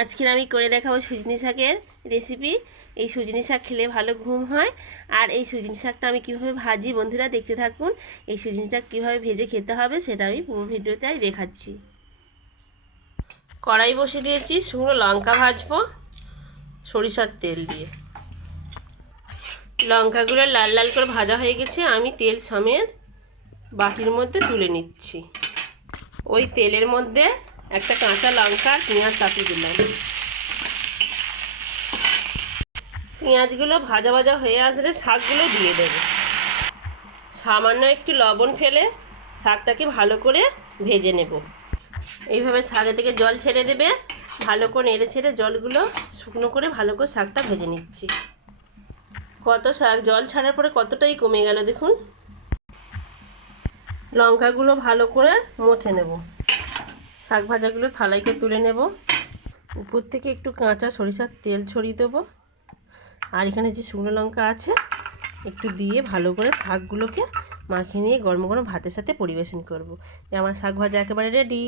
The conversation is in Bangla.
আজকে আমি করে দেখাবো সুজনি শাকের রেসিপি। এই সুজনি শাক খেলে ভালো ঘুম হয়। আর এই সুজনি শাকটা আমি কিভাবে ভাজি, বন্ধুরা দেখতে থাকুন। এই সুজনি শাক কীভাবে ভেজে খেতে হবে সেটা আমি পুরো ভিডিওতে দেখাচ্ছি। কড়াই বসিয়ে দিয়েছি, শুকনো লঙ্কা ভাজবো সরিষার তেল দিয়ে। লঙ্কাগুলো লাল লাল করে ভাজা হয়ে গেছে, আমি তেল সমেত বাটির মধ্যে তুলে নিচ্ছি। ওই তেলের মধ্যে একটা কাঁচা লঙ্কা আর পেঁয়াজ কাটি দিলাম। পেঁয়াজগুলো ভাজা ভাজা হয়ে আসলে শাকগুলো দিয়ে দেব। সামান্য একটু লবণ ফেলে শাকটাকে ভালো করে ভেজে নেব। এইভাবে শাকে থেকে জল ছেড়ে দেবে, ভালো করে নেড়ে ছেড়ে জলগুলো শুকনো করে ভালো করে শাকটা ভেজে নিচ্ছি। কত শাক জল ছাড়ার পরে কতটাই কমে গেল দেখুন। লঙ্কাগুলো ভালো করে মথে নেব। শাক ভাজাগুলো থালাইতে তুলে নেব। উপর থেকে একটু কাঁচা সরিষার তেল ছড়িয়ে দেবো। আর এখানে যে শুকনো লঙ্কা আছে একটু দিয়ে ভালো করে শাকগুলোকে মাখিয়ে নিয়ে গরম গরম ভাতের সাথে পরিবেশন করব। আমার শাক ভাজা একেবারে রেডি।